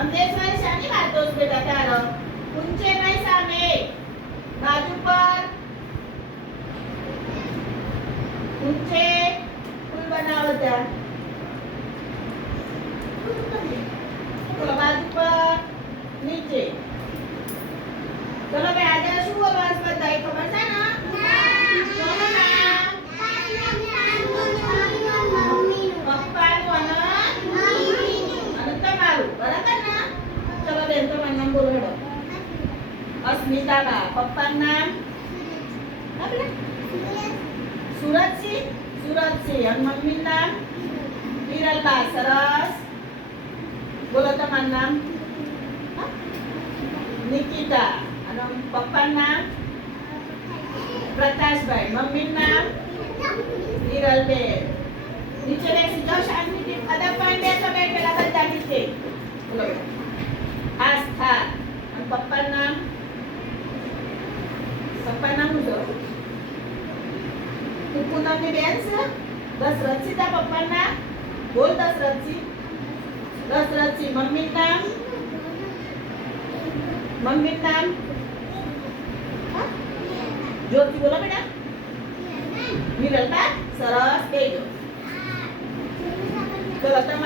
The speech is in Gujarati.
અંદેશવાળી શાની વાત દોસ્ત બેટા તારો ઊંચે નહીં સામે બાજુ પર ઊંચે ફૂલ બનાવો જા ચલો બાજુ પર નીચે ચલો ભાઈ આજે શું અવાજ બતાય ખબર છે ને પપ્પાનું અને તમારું બરાબર ને ચલો બેન તમારું નામ બોલો હેડો અસ્મિતા બા પપ્પાનું નામ સુરજસિંહ અને મમ્મીનું નામ વિરલબા સરસ બોલો તમારું નામ નિકિતા અને પપ્પાનું નામ પ્રકાશભાઈ મમ્મીનું નામ વિરલબેન નીચે બેસી જાઓ શાંતિથી અદબ પોઈન્ટ બેસો બેન પેલા બધા નીચે બોલો આસ્થા અને પપ્પાનું નામ શું છે પૂનમની બેન છે દશરથસિંહ તા પપ્પાનું નામ બોલ દશરથસિંહ મમ્મીનું નામ જ્યોતિ બોલો બેટા વિરલબા સરસ કહી દો ચલો તમારે